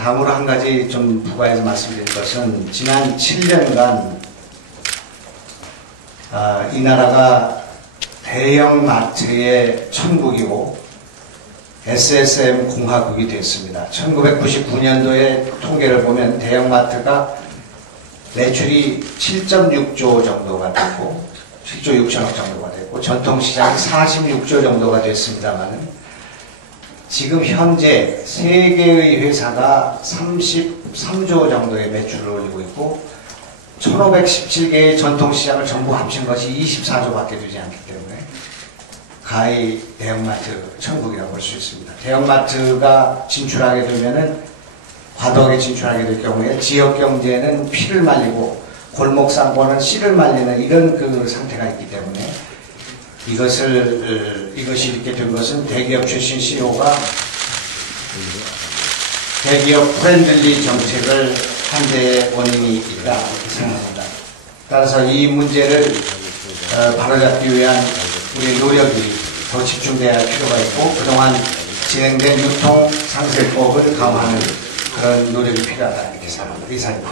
다음으로 한 가지 좀 부과해서 말씀드릴 것은 지난 7년간 아, 이 나라가 대형 마트의 천국이고 SSM 공화국이 됐습니다. 1999년도에 통계를 보면 대형 마트가 매출이 7.6조 정도가 됐고 7조 6천억 정도가 됐고 전통시장이 46조 정도가 됐습니다만은 지금 현재 세 개의 회사가 33조 정도의 매출을 올리고 있고 1517개의 전통시장을 전부 합친 것이 24조밖에 되지 않기 때문에 가히 대형마트 천국이라고 볼 수 있습니다. 대형마트가 진출하게 되면은 과도하게 진출하게 될 경우에 지역 경제는 피를 말리고 골목 상권은 씨를 말리는 이런 그 상태가 있기 때문에 이것을 이것이 이렇게 된 것은 대기업 출신 CEO가 대기업 프렌들리 정책을 한 대의 원인이 있다 생각합니다. 따라서 이 문제를 어, 바로잡기 위한 우리 노력이 더 집중돼야 할 필요가 있고 그동안 진행된 유통 상세법을 강화하는 그런 노력이 필요하다 이렇게 생각합니다. 이상입니다.